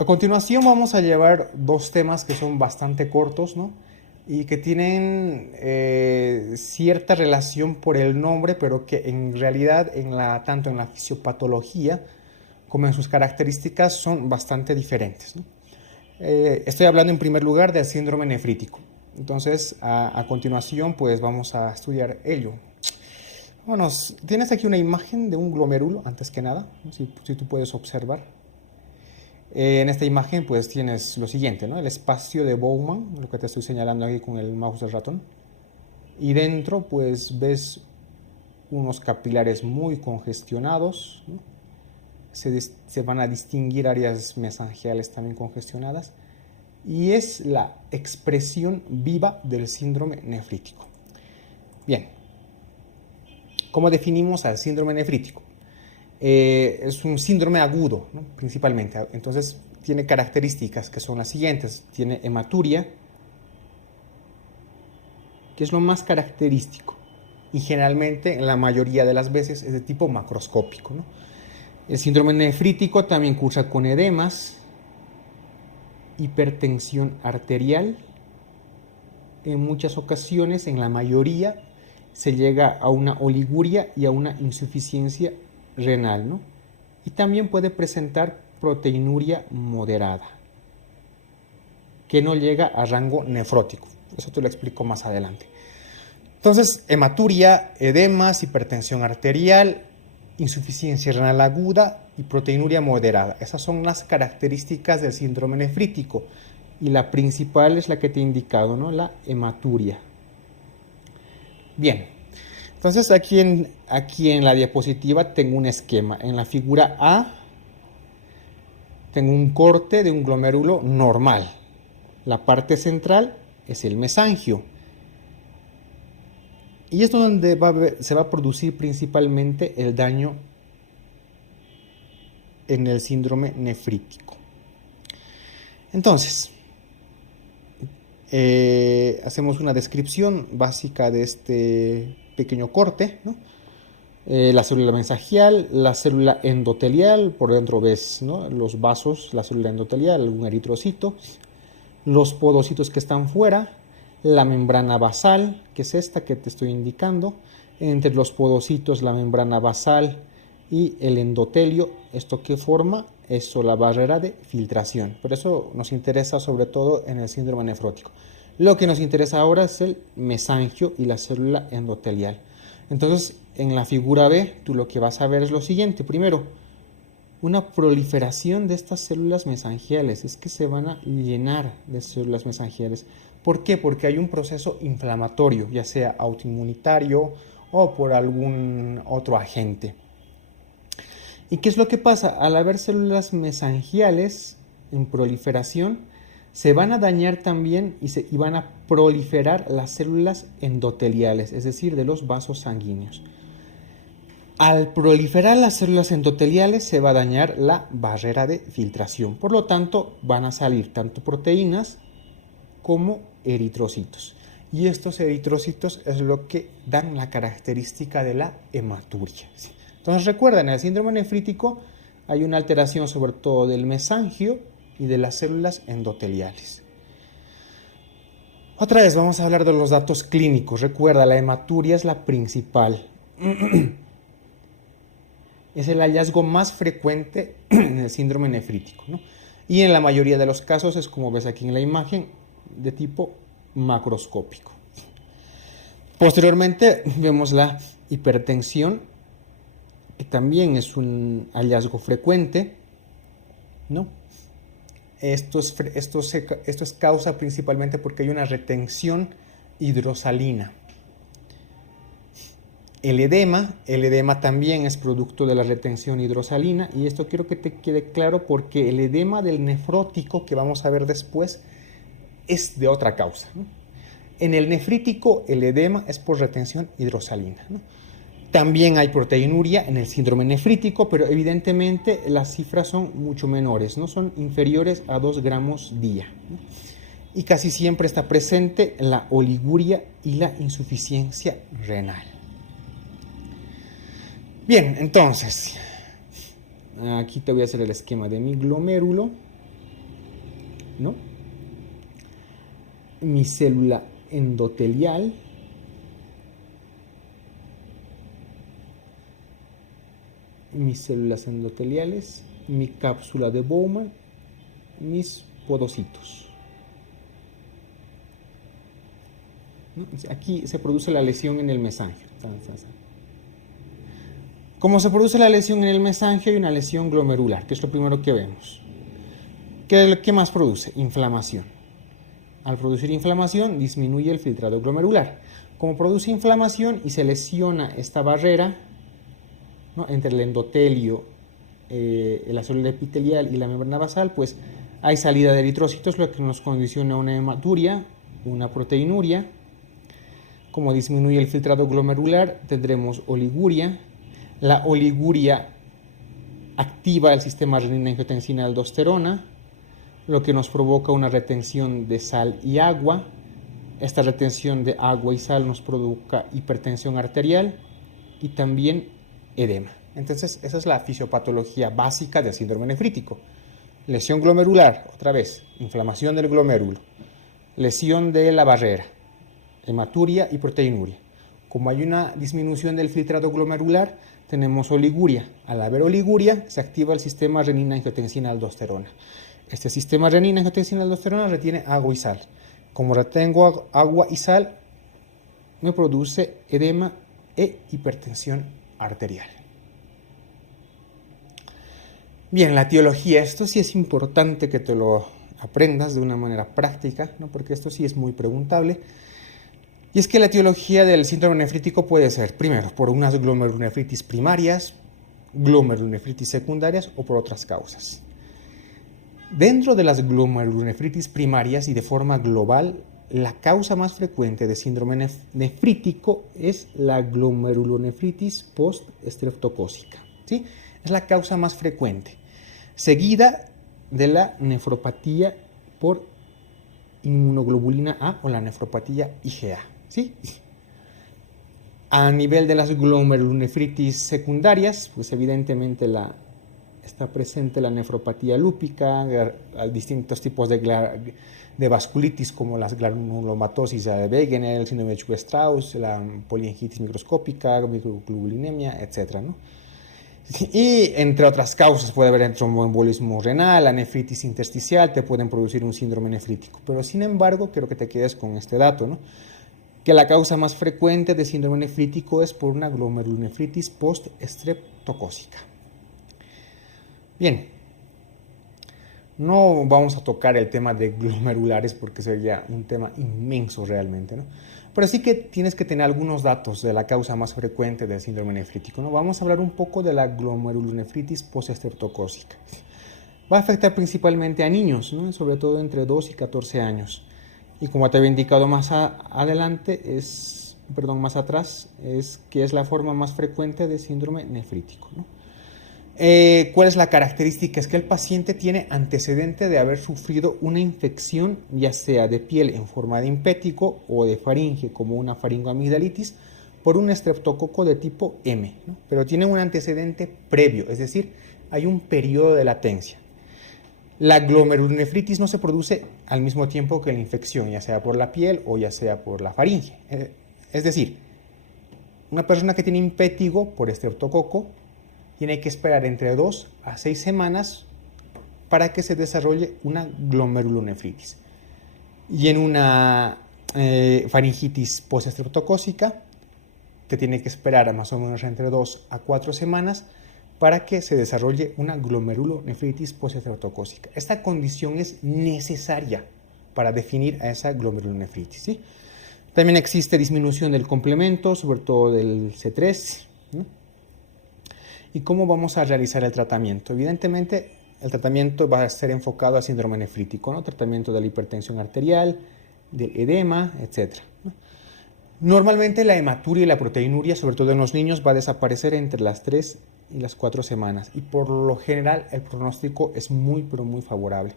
A continuación vamos a llevar dos temas que son bastante cortos, ¿no? Y que tienen cierta relación por el nombre, pero que en realidad tanto en la fisiopatología como en sus características son bastante diferentes, ¿no? Estoy hablando en primer lugar del síndrome nefrítico. Entonces, a continuación, pues vamos a estudiar ello. Bueno, tienes aquí una imagen de un glomérulo, antes que nada, ¿no? Si tú puedes observar. En esta imagen pues tienes lo siguiente, ¿no? El espacio de Bowman, lo que te estoy señalando aquí con el mouse del ratón. Y dentro pues ves unos capilares muy congestionados, ¿no? Se van a distinguir áreas mesangiales también congestionadas. Y es la expresión viva del síndrome nefrítico. Bien, ¿cómo definimos al síndrome nefrítico? Es un síndrome agudo, ¿no? Principalmente. Entonces tiene características que son las siguientes. Tiene hematuria, que es lo más característico, y generalmente en la mayoría de las veces es de tipo macroscópico, ¿no? El síndrome nefrítico también cursa con edemas, hipertensión arterial. En muchas ocasiones, en la mayoría, se llega a una oliguria y a una insuficiencia renal, ¿no? Y también puede presentar proteinuria moderada, que no llega a rango nefrótico. Eso te lo explico más adelante. Entonces, hematuria, edemas, hipertensión arterial, insuficiencia renal aguda y proteinuria moderada. Esas son las características del síndrome nefrítico. Y la principal es la que te he indicado, ¿no? La hematuria. Bien, entonces aquí en la diapositiva tengo un esquema. En la figura A tengo un corte de un glomérulo normal. La parte central es el mesangio. Y esto es donde se va a producir principalmente el daño en el síndrome nefrítico. Entonces, hacemos una descripción básica de este pequeño corte, ¿no? La célula mesangial, la célula endotelial, por dentro ves, ¿no? Los vasos, la célula endotelial, algún eritrocito, los podocitos que están fuera, la membrana basal, que es esta que te estoy indicando, entre los podocitos, la membrana basal y el endotelio, ¿esto qué forma? Eso, la barrera de filtración. Por eso nos interesa sobre todo en el síndrome nefrótico. Lo que nos interesa ahora es el mesangio y la célula endotelial. Entonces, en la figura B, tú lo que vas a ver es lo siguiente. Primero, una proliferación de estas células mesangiales. Es que se van a llenar de células mesangiales. ¿Por qué? Porque hay un proceso inflamatorio, ya sea autoinmunitario o por algún otro agente. ¿Y qué es lo que pasa? Al haber células mesangiales en proliferación, se van a dañar también y van a proliferar las células endoteliales, es decir, de los vasos sanguíneos. Al proliferar las células endoteliales se va a dañar la barrera de filtración. Por lo tanto, van a salir tanto proteínas como eritrocitos. Y estos eritrocitos es lo que dan la característica de la hematuria. Entonces recuerda, en el síndrome nefrítico hay una alteración sobre todo del mesangio y de las células endoteliales. Otra vez vamos a hablar de los datos clínicos. Recuerda, la hematuria es la principal. Es el hallazgo más frecuente en el síndrome nefrítico, ¿no? Y en la mayoría de los casos es, como ves aquí en la imagen, de tipo macroscópico. Posteriormente vemos la hipertensión, que también es un hallazgo frecuente, ¿no? Esto es causa principalmente porque hay una retención hidrosalina. El edema también es producto de la retención hidrosalina, y esto quiero que te quede claro porque el edema del nefrótico que vamos a ver después es de otra causa, ¿no? En el nefrítico el edema es por retención hidrosalina, ¿no? También hay proteinuria en el síndrome nefrítico, pero evidentemente las cifras son mucho menores, no son inferiores a 2 gramos día, ¿no? Y casi siempre está presente la oliguria y la insuficiencia renal. Bien, entonces, aquí te voy a hacer el esquema de mi glomérulo. ¿no? Mi célula endotelial, mis células endoteliales, mi cápsula de Bowman, mis podocitos. ¿No? Aquí se produce la lesión en el mesangio. Como se produce la lesión en el mesangio, hay una lesión glomerular, que es lo primero que vemos. ¿Qué más produce? Inflamación. Al producir inflamación, disminuye el filtrado glomerular. Como produce inflamación y se lesiona esta barrera, ¿no?, entre el endotelio, la célula epitelial y la membrana basal, pues hay salida de eritrocitos, lo que nos condiciona una hematuria, una proteinuria. Como disminuye el filtrado glomerular, tendremos oliguria. La oliguria activa el sistema renina-angiotensina-aldosterona, lo que nos provoca una retención de sal y agua. Esta retención de agua y sal nos provoca hipertensión arterial y también edema. Entonces, esa es la fisiopatología básica del síndrome nefrítico. Lesión glomerular, otra vez, inflamación del glomérulo, lesión de la barrera, hematuria y proteinuria. Como hay una disminución del filtrado glomerular, tenemos oliguria. Al haber oliguria, se activa el sistema renina-angiotensina-aldosterona. Este sistema renina-angiotensina-aldosterona retiene agua y sal. Como retengo agua y sal, me produce edema e hipertensión arterial. Bien, la etiología, esto sí es importante que te lo aprendas de una manera práctica, ¿no?, porque esto sí es muy preguntable. Y es que la etiología del síndrome nefrítico puede ser, primero, por unas glomerulonefritis primarias, glomerulonefritis secundarias o por otras causas. Dentro de las glomerulonefritis primarias y de forma global, la causa más frecuente de síndrome nefrítico es la glomerulonefritis post-estreptocócica, ¿sí? Es la causa más frecuente, seguida de la nefropatía por inmunoglobulina A o la nefropatía IgA, ¿sí? A nivel de las glomerulonefritis secundarias, pues evidentemente está presente la nefropatía lúpica, distintos tipos de vasculitis como las granulomatosis de Wegener, el síndrome de Church-Strauss, la poliangitis microscópica, microglobulinemia, etc., ¿no? Y entre otras causas puede haber tromboembolismo renal, la nefritis intersticial, te pueden producir un síndrome nefrítico. Pero sin embargo, quiero que te quedes con este dato, ¿no?, que la causa más frecuente de síndrome nefrítico es por una glomerulonefritis post-estreptocócica. Bien, no vamos a tocar el tema de glomerulares porque sería un tema inmenso realmente, ¿no? Pero sí que tienes que tener algunos datos de la causa más frecuente del síndrome nefrítico, ¿no? Vamos a hablar un poco de la glomerulonefritis postestreptocócica. Va a afectar principalmente a niños, ¿no?, sobre todo entre 2 y 14 años. Y como te había indicado más atrás, es que es la forma más frecuente de síndrome nefrítico, ¿no? ¿Cuál es la característica? Es que el paciente tiene antecedente de haber sufrido una infección, ya sea de piel en forma de impético o de faringe, como una faringoamigdalitis, por un estreptococo de tipo M, ¿no? Pero tiene un antecedente previo, es decir, hay un periodo de latencia. La glomerulonefritis no se produce al mismo tiempo que la infección, ya sea por la piel o ya sea por la faringe. Es decir, una persona que tiene impétigo por estreptococo tiene que esperar entre 2 a 6 semanas para que se desarrolle una glomerulonefritis. Y en una faringitis postestreptocócica te tiene que esperar más o menos entre 2 a 4 semanas para que se desarrolle una glomerulonefritis postestreptocócica. Esta condición es necesaria para definir a esa glomerulonefritis, ¿sí? También existe disminución del complemento, sobre todo del C3, ¿no? ¿Y cómo vamos a realizar el tratamiento? Evidentemente, el tratamiento va a ser enfocado al síndrome nefrítico, ¿no? Tratamiento de la hipertensión arterial, del edema, etc., ¿no? Normalmente la hematuria y la proteinuria, sobre todo en los niños, va a desaparecer entre las 3 y las 4 semanas. Y por lo general el pronóstico es muy, pero muy favorable.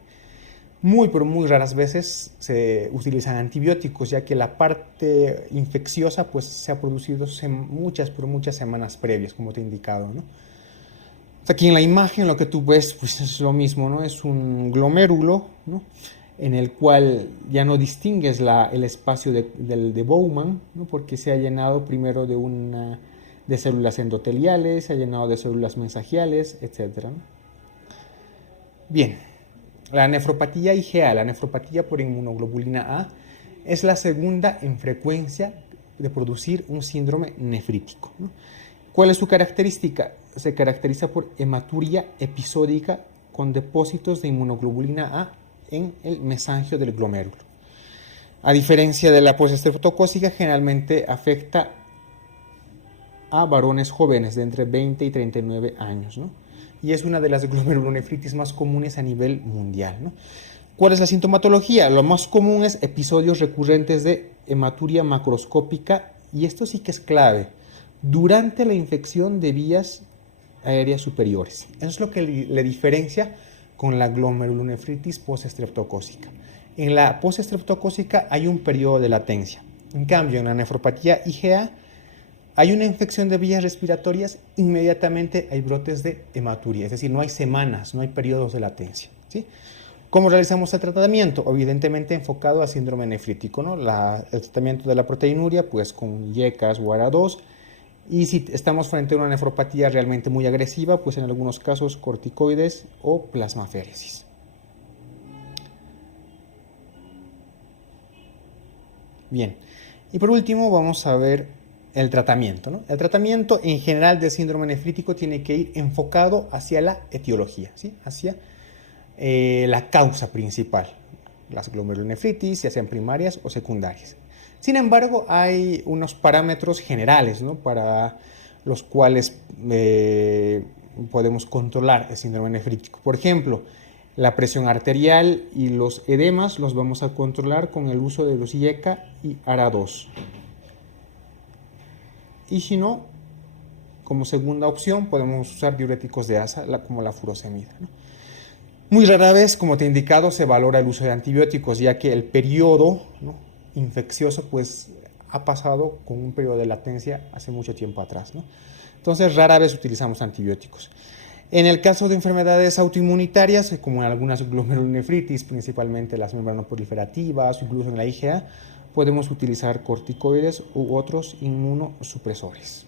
Muy, pero muy raras veces se utilizan antibióticos, ya que la parte infecciosa pues, se ha producido muchas semanas previas, como te he indicado, ¿no? Aquí en la imagen lo que tú ves pues, es lo mismo, ¿no? Es un glomérulo, ¿no? en el cual ya no distingues el espacio de Bowman, ¿no? Porque se ha llenado primero de células endoteliales, se ha llenado de células mensagiales, etc. Bien, la nefropatía IgA, la nefropatía por inmunoglobulina A, es la segunda en frecuencia de producir un síndrome nefrítico, ¿no? ¿Cuál es su característica? Se caracteriza por hematuria episódica con depósitos de inmunoglobulina A en el mesangio del glomérulo. A diferencia de la postestreptocócica, generalmente afecta a varones jóvenes de entre 20 y 39 años, ¿no? Y es una de las glomerulonefritis más comunes a nivel mundial, ¿no? ¿Cuál es la sintomatología? Lo más común es episodios recurrentes de hematuria macroscópica, y esto sí que es clave, durante la infección de vías aéreas superiores. Eso es lo que le diferencia con la glomerulonefritis postestreptocócica. En la postestreptocócica hay un periodo de latencia. En cambio, en la nefropatía IgA hay una infección de vías respiratorias, inmediatamente hay brotes de hematuria, es decir, no hay semanas, no hay periodos de latencia, ¿sí? ¿Cómo realizamos el tratamiento? Evidentemente enfocado a síndrome nefrítico, ¿no? El tratamiento de la proteinuria, pues con IECAS o ARA2, y si estamos frente a una nefropatía realmente muy agresiva, pues en algunos casos corticoides o plasmaféresis. Bien, y por último vamos a ver el tratamiento, ¿no? El tratamiento en general del síndrome nefrítico tiene que ir enfocado hacia la etiología, ¿sí? Hacia la causa principal, las glomerulonefritis, ya sean primarias o secundarias. Sin embargo, hay unos parámetros generales, ¿no? Para los cuales podemos controlar el síndrome nefrítico. Por ejemplo, la presión arterial y los edemas los vamos a controlar con el uso de los IECA y ARA2. Y si no, como segunda opción, podemos usar diuréticos de asa como la furosemida, ¿no? Muy rara vez, como te he indicado, se valora el uso de antibióticos, ya que el periodo, ¿no?, infeccioso pues ha pasado con un periodo de latencia hace mucho tiempo atrás, ¿no? Entonces rara vez utilizamos antibióticos. En el caso de enfermedades autoinmunitarias, como en algunas glomerulonefritis, principalmente las membranoproliferativas o incluso en la IgA, podemos utilizar corticoides u otros inmunosupresores.